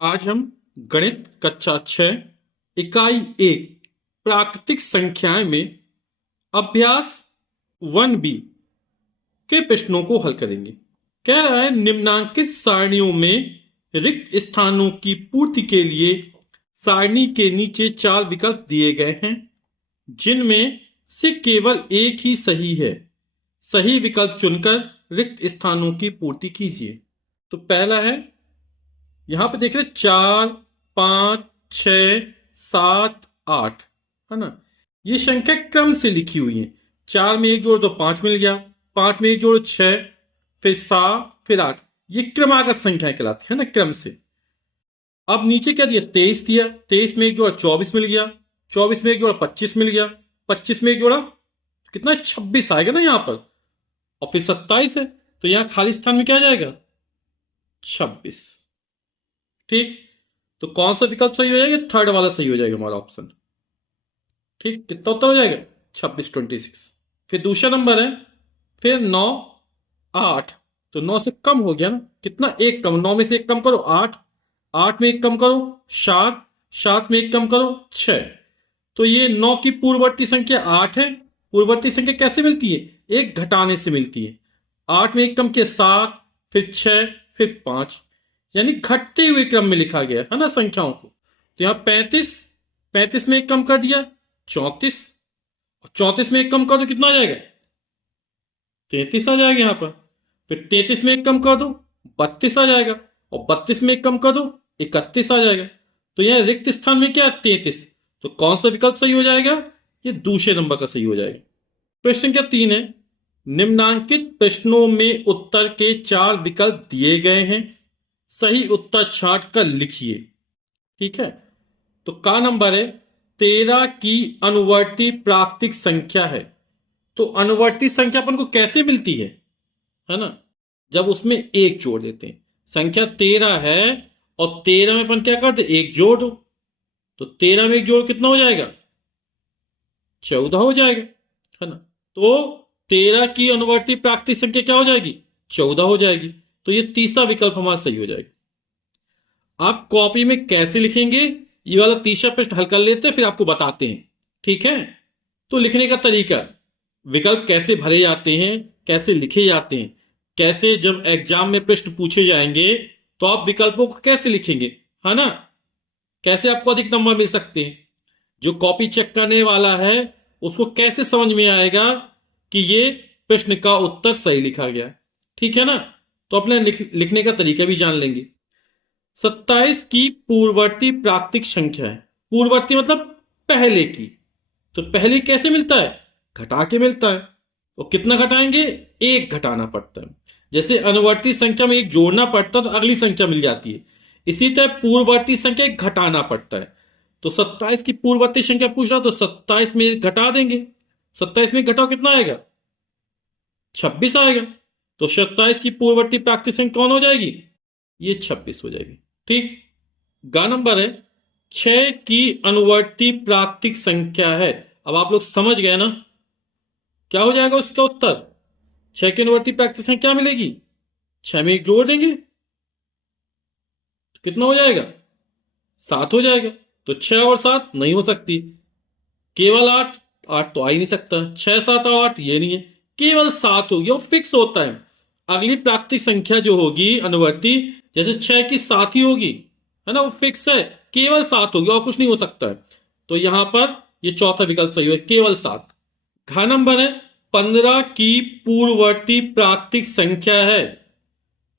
आज हम गणित कक्षा 6 इकाई 1 प्राकृतिक संख्याएं में अभ्यास 1B के प्रश्नों को हल करेंगे। कह रहा है निम्नांकित सारणियों में रिक्त स्थानों की पूर्ति के लिए सारणी के नीचे 4 विकल्प दिए गए हैं जिनमें से केवल एक ही सही है। सही विकल्प चुनकर रिक्त स्थानों की पूर्ति कीजिए। तो पहला है, यहां पे देख रहे 4, 5, 6, 7, 8 है ना। ये संख्या क्रम से लिखी हुई है। 4 में एक जोड़ तो 5 मिल गया, 5 में एक जोड़ 6, फिर 7, फिर 8। ये क्रमागत संख्याएं कहलाती है ना, क्रम से। अब नीचे क्या दिया, 23 दिया, 23 में एक जोड़ा 24 मिल गया, 24 में एक जोड़ा 25 मिल गया, 25 में एक जोड़ा कितना 26 आएगा ना यहां पर, और फिर 27 है तो यहां खाली स्थान में क्या जाएगा 26। ठीक, तो कौन सा विकल्प सही हो जाएगा, थर्ड वाला सही हो जाएगा हमारा ऑप्शन। ठीक, कितना उत्तर हो जाएगा 26, 26। फिर दूसरा नंबर है, फिर 9, 8। तो 9 से कम हो गया ना, कितना एक कम, 9 में से एक कम करो 8, 8 में एक कम करो 7, 7 में एक कम करो 6। तो ये 9 की पूर्ववर्ती संख्या 8 है। पूर्ववर्ती संख्या कैसे मिलती है, एक घटाने से मिलती है। 8 में एक कम किया 7, फिर 6, फिर 5, यानी घटते हुए क्रम में लिखा गया है ना संख्याओं को। तो यहां 35, 35 में एक कम कर दिया 34, और 34 में एक कम कर दो कितना आ जाएगा 33 आ जाएगा यहां पर। फिर 33 में एक कम कर दो 32 आ जाएगा, और 32 में एक कम कर दो 31 आ जाएगा। तो यहां रिक्त स्थान में क्या है 33। तो कौन सा विकल्प सही हो जाएगा, ये दूसरे नंबर का सही हो जाएगा। प्रश्न क्या 3 है, निम्नांकित प्रश्नों में उत्तर के 4 विकल्प दिए गए हैं, सही उत्तर छांट कर लिखिए। ठीक है, तो का नंबर है 13 की अनुवर्ती प्राकृतिक संख्या है। तो अनुवर्ती संख्या अपन को कैसे मिलती है ना, जब उसमें एक जोड़ देते हैं। संख्या 13 है और 13 में अपन क्या करते, एक जोड़ दो। तो 13 में एक जोड़ कितना हो जाएगा 14 हो जाएगा, है ना। तो 13 की अनुवर्ती प्राकृतिक संख्या क्या हो जाएगी 14 हो जाएगी। तो ये तीसरा विकल्प हमारा सही हो जाएगा। आप कॉपी में कैसे लिखेंगे, ये वाला तीसरा प्रश्न हल कर लेते हैं फिर आपको बताते हैं। ठीक है, तो लिखने का तरीका, विकल्प कैसे भरे जाते हैं, कैसे लिखे जाते हैं, कैसे जब एग्जाम में प्रश्न पूछे जाएंगे तो आप विकल्पों को कैसे लिखेंगे, है ना, कैसे आपको अधिक नंबर मिल सकते हैं। जो कॉपी चेक करने वाला है उसको कैसे समझ में आएगा कि ये प्रश्न का उत्तर सही लिखा गया। ठीक है ना, तो अपने लिखने का तरीका भी जान लेंगे। 27 की पूर्ववर्ती प्राकृतिक संख्या है। पूर्ववर्ती मतलब पहले की। तो पहले कैसे मिलता है, घटा के मिलता है। तो कितना घटाएंगे, एक घटाना पड़ता है। जैसे अनुवर्ती संख्या में एक जोड़ना पड़ता है तो अगली संख्या मिल जाती है, इसी तरह पूर्ववर्ती संख्या एक घटाना पड़ता है। तो 27 की पूर्ववर्ती संख्या पूछ रहा तो 27 में एक घटा देंगे। 27 में घटाओ कितना आएगा 26 आएगा। तो 27 की पूर्ववर्ती प्राकृतिक संख्या कौन हो जाएगी, ये 26 हो जाएगी। ठीक, गा नंबर है 6 की अनुवर्ती प्राकृतिक संख्या है। अब आप लोग समझ गए ना, क्या हो जाएगा उसका उत्तर, 6 की अनुवर्ती प्राकृतिक संख्या क्या मिलेगी, 6 में एक जोड़ देंगे तो कितना हो जाएगा 7 हो जाएगा। तो 6 और 7 नहीं हो सकती, केवल 8, 8 तो आ ही नहीं सकता। 6, 7 और 8 ये नहीं है, केवल 7 होगी और फिक्स होता है। अगली प्राकृतिक संख्या जो होगी अनुवर्ती, जैसे 6 की 7 ही होगी, है ना, वो फिक्स है, केवल 7 होगी और कुछ नहीं हो सकता है। तो यहां पर ये चौथा विकल्प सही है, केवल 7। घ नंबर है 15 की पूर्ववर्ती प्राकृतिक संख्या है।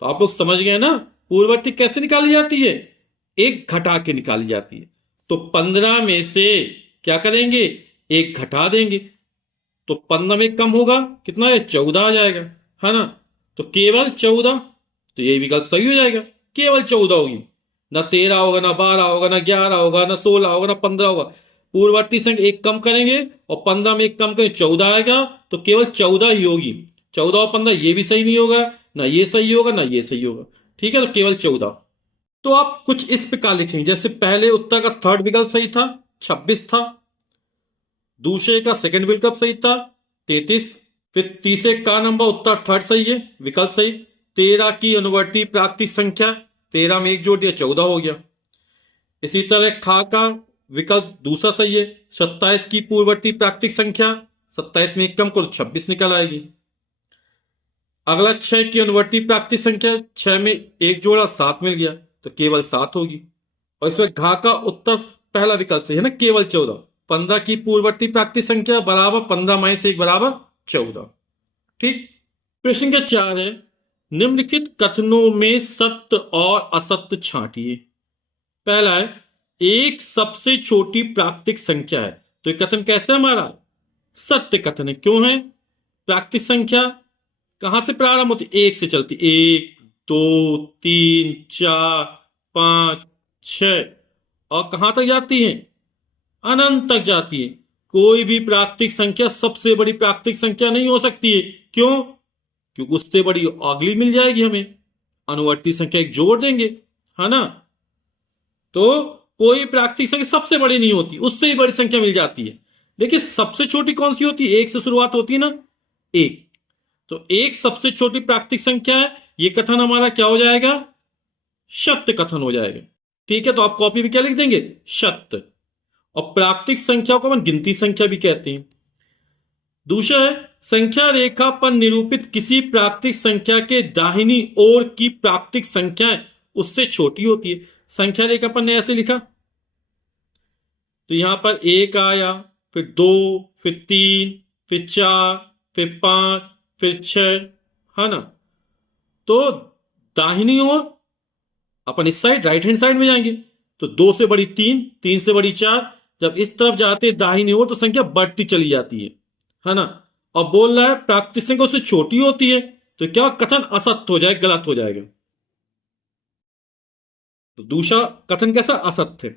तो आप लोग समझ गए ना, पूर्ववर्ती कैसे निकाली जाती है, एक घटा के निकाली जाती है। तो 15 में से क्या करेंगे, एक घटा देंगे। तो 15 में कम होगा कितना है 14 आ जाएगा, है ना। तो केवल 14, तो ये विकल्प सही हो जाएगा, केवल 14 होगी। ना 13 होगा, ना 12 होगा, ना 11 होगा, ना 16 होगा, ना 15 होगा। पूर्ववर्ती संख्या एक कम करेंगे और 15 में एक कम करेंगे 14 आएगा, तो केवल 14 ही होगी। 14 और 15 ये भी सही नहीं होगा, ना ये सही होगा, ना ये सही होगा। ठीक है, तो केवल 14। तो आप कुछ इस प्रकार लिखेंगे, जैसे पहले उत्तर का थर्ड विकल्प सही था 26 था, दूसरे का सेकंड विकल्प सही था 33, फिर तीसरे का नंबर उत्तर थर्ड सही है, विकल्प सही 13 की अनुवर्ती प्राकृतिक संख्या 13 में 1 जोड़ दिया 14 हो गया। इसी तरह खा का विकल्प दूसरा सही है। 27 की पूर्ववर्ती प्राकृतिक संख्या, 27 में 1 कम करो 26 निकल आएगी। अगला 6 की अनुवर्ती प्राकृतिक संख्या, 6 में 1 जोड़ा 7 मिल गया तो केवल 7 होगी। और इसमें घा का उत्तर पहला विकल्प सही है ना, केवल 14। 15 की पूर्ववर्ती प्राकृतिक संख्या बराबर 15 माइनस 1 बराबर 14। ठीक। प्रश्न का 4 है, निम्नलिखित कथनों में सत्य और असत्य छांटिए। पहला है, एक सबसे छोटी प्राकृतिक संख्या है। तो ये कथन कैसे हमारा सत्य कथन है। क्यों है? प्राकृतिक संख्या कहां से प्रारंभ होती? 1 से चलती। 1 2 3 4 5 6 और कहां तक जाती है? अनंत तक जाती है। कोई भी प्राकृतिक संख्या सबसे बड़ी प्राकृतिक संख्या नहीं हो सकती है। क्यों? क्योंकि उससे बड़ी अगली मिल जाएगी हमें, अनुवर्ती संख्या एक जोड़ देंगे, है ना। तो कोई प्राकृतिक संख्या सबसे बड़ी नहीं होती, उससे ही बड़ी संख्या मिल जाती है। देखिए सबसे छोटी कौन सी होती है? 1 से शुरुआत होती है ना, 1। तो 1 सबसे छोटी प्राकृतिक संख्या है। यह कथन हमारा क्या हो जाएगा? सत्य कथन हो जाएगा। ठीक है, तो आप कॉपी में क्या लिख देंगे? सत्य। और प्राकृतिक संख्या को हम गिनती संख्या भी कहते हैं। दूसरा है, संख्या रेखा पर निरूपित किसी प्राकृतिक संख्या के दाहिनी ओर की प्राकृतिक संख्या उससे छोटी होती है। संख्या रेखा पर ने ऐसे लिखा, तो यहां पर 1 आया, फिर 2, फिर 3, फिर 4, फिर 5, फिर 6, है ना। तो दाहिनी ओर अपन इस साइड राइट हैंड साइड में जाएंगे, तो 2 से बड़ी 3, 3 से बड़ी 4। जब इस तरफ जाते हैं दाहिनी ओर तो संख्या बढ़ती चली जाती है ना। और बोल रहा है प्राकृतिक संख्या उससे छोटी होती है, तो क्या कथन असत्य हो जाएगा, गलत हो जाएगा। तो दूसरा कथन कैसा? असत्य।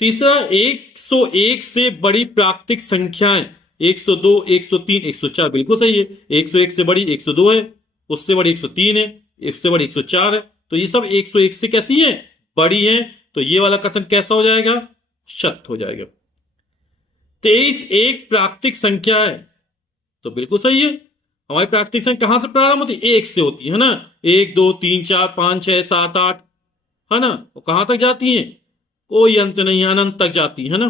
तीसरा, 101 से बड़ी प्राकृतिक संख्याएं 102, 103, 104 बिल्कुल सही है। 101 से बड़ी 102 है, उससे बड़ी 103 है, इससे बड़ी 104 है। तो ये सब 101 से कैसी है? बड़ी है। तो ये वाला कथन कैसा हो जाएगा? सत्य हो जाएगा। 23 एक प्राकृतिक संख्या है, तो बिल्कुल सही है। हमारी प्राकृतिक संख्या कहां से प्रारंभ होती है? 1 से होती है ना। 1 2 3 4 5 6 7 8, है ना। वो कहां तक जाती है? कोई अंत नहीं, अनंत तक जाती है ना।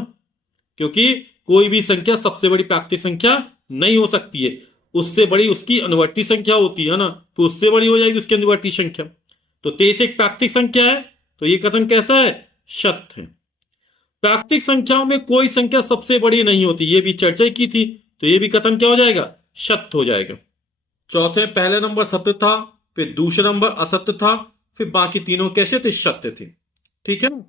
क्योंकि कोई भी संख्या सबसे बड़ी प्राकृतिक संख्या नहीं हो सकती है, उससे बड़ी उसकी अनुवर्ती संख्या होती है ना, फिर उससे बड़ी हो जाएगी उसकी अनुवर्ती संख्या। तो 23 एक प्राकृतिक संख्या है, तो ये कथन कैसा है? सत्य है। प्राकृतिक संख्याओं में कोई संख्या सबसे बड़ी नहीं होती, ये भी चर्चा की थी, तो ये भी कथन क्या हो जाएगा? सत्य हो जाएगा। चौथे पहले नंबर सत्य था, फिर दूसरा नंबर असत्य था, फिर बाकी तीनों कैसे थे? सत्य थे। ठीक है ना।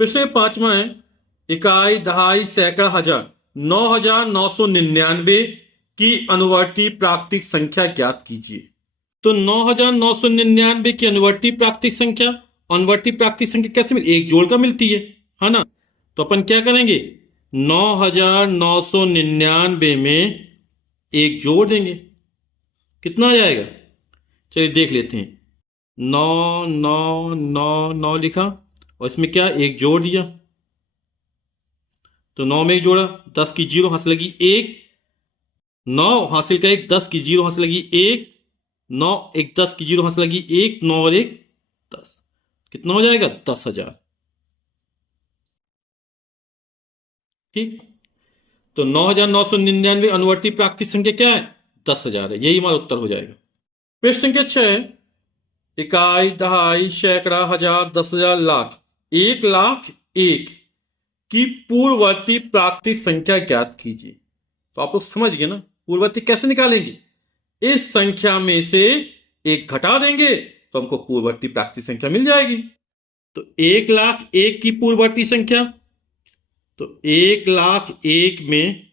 प्रश्न 5वां है, इकाई, दहाई, सैकड़ा, हजार, 9,999 की अनुवर्ती प्राकृतिक संख्या ज्ञात कीजिए। तो 9,999 की अनुवर्ती प्राकृतिक संख्या, अनुवर्ती प्राकृतिक संख्या कैसे मिलती? एक जोड़ का मिलती है ना। तो अपन क्या करेंगे? 9,999 में एक जोड़ देंगे, कितना आ जाएगा? चलिए देख लेते हैं। 9,999 लिखा और इसमें क्या एक जोड़ दिया, तो 9 में एक जोड़ा, 10 की जीरो हाथ लगी 1, 9 हासिल का 1, 10 की जीरो हाथ लगी 1, 9 एक 10 की जीरो हाथ लगी 1, 9 और 1 10, कितना हो जाएगा? 10,000। ठीक। तो 9,999 अनुवर्ती प्राकृतिक संख्या क्या है? 10,000 है। यही हमारा उत्तर हो जाएगा। प्रश्न संख्या 6, इकाई, दहाई, सैकड़ा, हजार, 10,000, लाख, 1,01,000 की पूर्ववर्ती प्राकृतिक संख्या ज्ञात कीजिए। तो आप लोग समझ गए ना, पूर्ववर्ती कैसे निकालेंगे? इस संख्या में से एक घटा देंगे तो हमको पूर्ववर्ती प्राकृतिक संख्या मिल जाएगी। तो 1,01,000 की पूर्ववर्ती संख्या, तो 1,01,000 में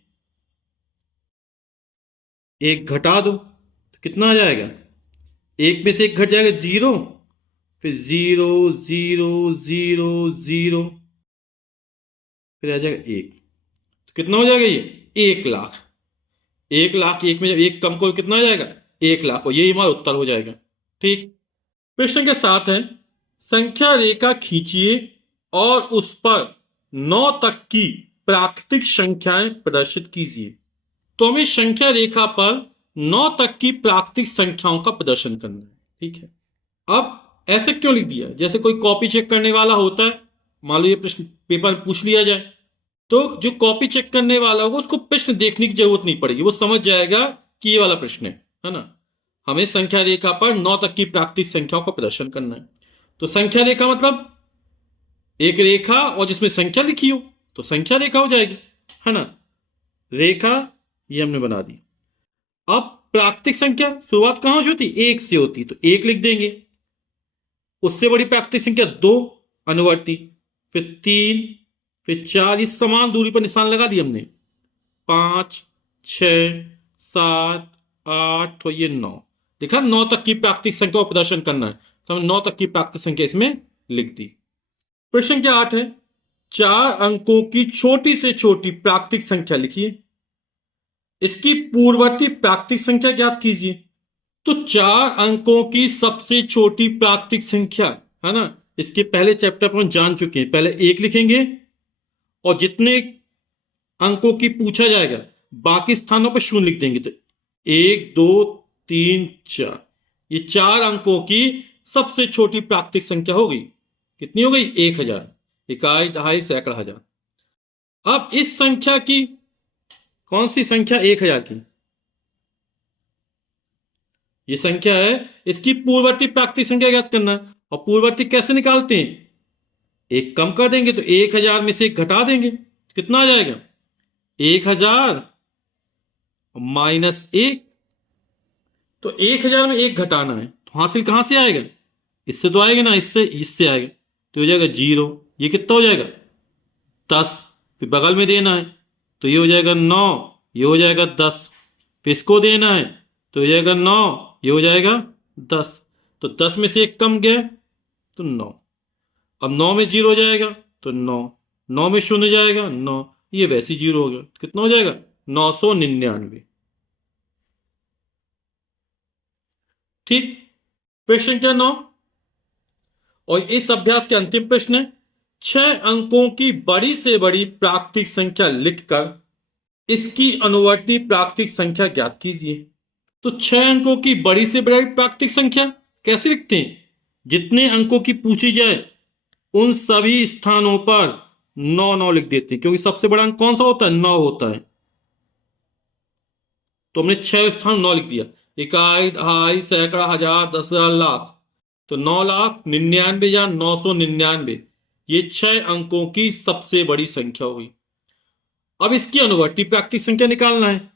एक घटा दो तो कितना आ जाएगा? एक में से एक घट जाएगा 0, फिर 0 0 0 0, फिर आ जाएगा 1, तो कितना हो जाएगा? ये 1,00,000। 1,01,000 में जब एक कम को कितना आ जाएगा? 1,00,000, और यही हमारा उत्तर हो जाएगा। ठीक। प्रश्न के साथ है, संख्या रेखा खींचिए और उस पर 9 तक की प्राकृतिक संख्याएं प्रदर्शित कीजिए। तो हमें संख्या रेखा पर 9 तक की प्राकृतिक संख्याओं का प्रदर्शन करना है। ठीक है। अब ऐसे क्यों लिख दिया? जैसे कोई कॉपी चेक करने वाला होता है, मान लो ये प्रश्न पेपर में पूछ लिया जाए, तो जो कॉपी चेक करने वाला होगा उसको प्रश्न देखने की जरूरत नहीं पड़ेगी, वो समझ जाएगा कि ये वाला प्रश्न है ना। हमें संख्या रेखा पर 9 तक की प्राकृतिक संख्याओं का प्रदर्शन करना है। तो संख्या रेखा मतलब एक रेखा और जिसमें संख्या लिखी हो, तो संख्या रेखा हो जाएगी, है ना। रेखा ये हमने बना दी। अब प्राकृतिक संख्या शुरुआत कहां से होती? एक से होती, तो एक लिख देंगे। उससे बड़ी प्राकृतिक संख्या दो, अनुवर्ती, फिर तीन, फिर चार, इस समान दूरी पर निशान लगा दिया हमने, पांच, छ, सात, आठ और ये नौ। देखा, 9 तक की प्राकृतिक संख्या का प्रदर्शन करना है, तो हम 9 तक की प्राकृतिक संख्या इसमें लिख दी। प्रश्न क्या 8 है, 4 अंकों की छोटी से छोटी प्राकृतिक संख्या लिखिए, इसकी पूर्ववर्ती प्राकृतिक संख्या ज्ञात कीजिए। तो 4 अंकों की सबसे छोटी प्राकृतिक संख्या, है ना, इसके पहले चैप्टर पर हम जान चुके हैं। पहले एक लिखेंगे और जितने अंकों की पूछा जाएगा बाकी स्थानों पर शून्य लिख देंगे। तो 1 2 3 4, ये 4 अंकों की सबसे छोटी प्राकृतिक संख्या हो गई। कितनी हो गई? 1000। इकाई, दहाई, सैकड़ा, हजार। अब इस संख्या की, कौन सी संख्या 1000 की? ये संख्या है, इसकी पूर्ववर्ती प्राकृतिक संख्या ज्ञात करना है। और पूर्ववर्ती कैसे निकालते हैं? एक कम कर देंगे, तो 1000 में से एक घटा देंगे, कितना आ जाएगा? 1000 माइनस 1। तो 1000 में एक घटाना है, तो हासिल कहां से आएगा? इससे तो आएगा ना, इससे आएगा, तो हो जाएगा 0। ये कितना हो जाएगा? 10। फिर बगल में देना है, तो ये हो जाएगा 9, ये हो जाएगा 10। फिर इसको देना है, तो हो जाएगा 9, ये हो जाएगा 10। तो 10 में से एक कम गया, तो 9। अब 9 में 0 हो जाएगा, तो 9। 9 में शून्य जाएगा, 9। ये वैसे ही 0 हो गया, कितना हो जाएगा? 999। ठीक। प्रश्न क्या 9, और इस अभ्यास के अंतिम प्रश्न है, 6 अंकों की बड़ी से बड़ी प्राकृतिक संख्या लिखकर इसकी अनुवर्ती प्राकृतिक संख्या ज्ञात कीजिए। तो 6 अंकों की बड़ी से बड़ी प्राकृतिक संख्या कैसे लिखते हैं? जितने अंकों की पूछी जाए उन सभी स्थानों पर 9 9 लिख देते हैं, क्योंकि सबसे बड़ा अंक कौन सा होता है? 9 होता है। तो हमने 6 स्थान 9 लिख दिया। इकाई, दहाई, सैकड़ा, हजार, 10,000, लाख। तो 9,99,999, ये 6 अंकों की सबसे बड़ी संख्या हुई। अब इसकी अनुवर्ती प्राकृतिक संख्या निकालना है।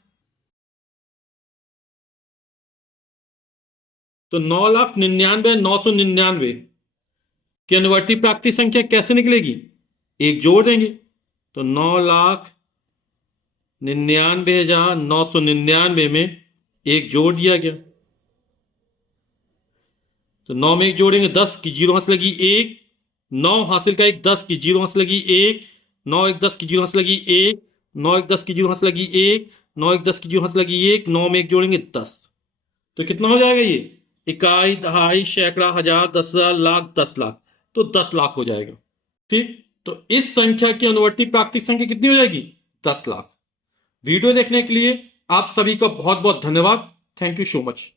तो 9,99,999 की अनुवर्ती प्राकृतिक संख्या कैसे निकलेगी? एक जोड़ देंगे, तो 9,99,999 में एक जोड़ दिया गया। तो 9 में एक जोड़ेंगे, 10 की 0 हंस लगी 1, 9 हासिल का 1, 10 की 0 हंस लगी 1, 9 1 10 की 0 हंस लगी 1, 9 1 10 की 0 हंस लगी 1, 9 1 10 की 0 हंस लगी 1, 9 में एक जोड़ेंगे 10। तो कितना हो जाएगा ये? इकाई, दहाई, सैकड़ा, हजार, 10,000, लाख, 10 लाख। तो 10 लाख हो जाएगा। ठीक। तो इस संख्या की अनुवर्ती प्राकृतिक संख्या कितनी हो जाएगी? 10 लाख। वीडियो देखने के लिए आप सभी का बहुत बहुत धन्यवाद। Thank you so much.